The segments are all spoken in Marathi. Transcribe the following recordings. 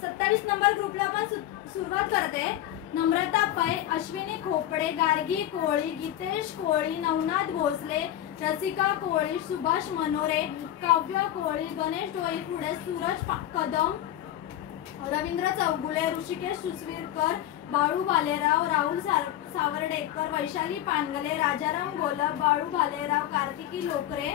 27 नंबर ग्रुपला पण सुरुवात करते. नम्रता पै, अश्विनी खोपडे, गार्गी कोळी, गीतेश कोळी, नवनाथ भोसले, रसिका कोळी, सुभाष मनोरे, काव्य कोळी, गणेश डोईफोडे, सूरज कदम, रवींद्र चौगुले, ऋषिकेश सुसवीरकर, बाळू भालेराव, राहुल सावर्डेकर, वैशाली पानगले, राजाराम गोलप, बाळू भालेराव, कार्तिकी लोकरे,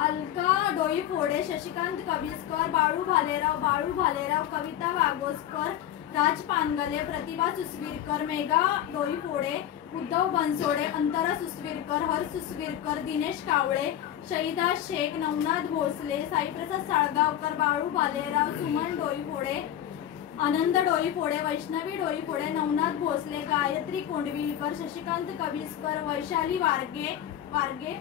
अलका डोईफोडे, शशिकांत कविस्कर, बाळू भालेराव, कविता वागोस्कर, राज पानगले, प्रतिभा सुसवीरकर, मेघा डोईफोडे, उद्धव बनसोडे, अंतरा सुसवीरकर, हर सुसवीरकर, दिनेश कावळे, शहीदा शेख, नवनाथ भोसले, साईप्रसाद साळगावकर, बाळू भालेराव, सुमन डोईफोडे, आनंद डोईफोडे, वैष्णवी डोईफोडे, नवनाथ भोसले, गायत्री कोंडविलकर, शशिकांत कविस्कर, वैशाली वारगे,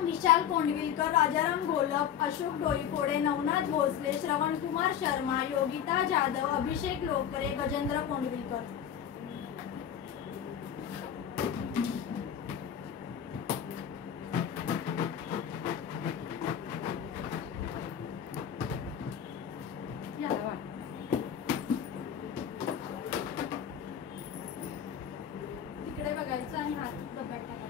विशाल कोंडविलकर, राजाराम घोलप, अशोक डोईफोडे, नवनाथ भोसले, श्रवणकुमार शर्मा, योगिता जाधव, अभिषेक लोकरे, गजेंद्र कोंडविलकर. तिकडे बघायचं आणि हात डब्यात टाकायचा.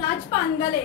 राज पानगले.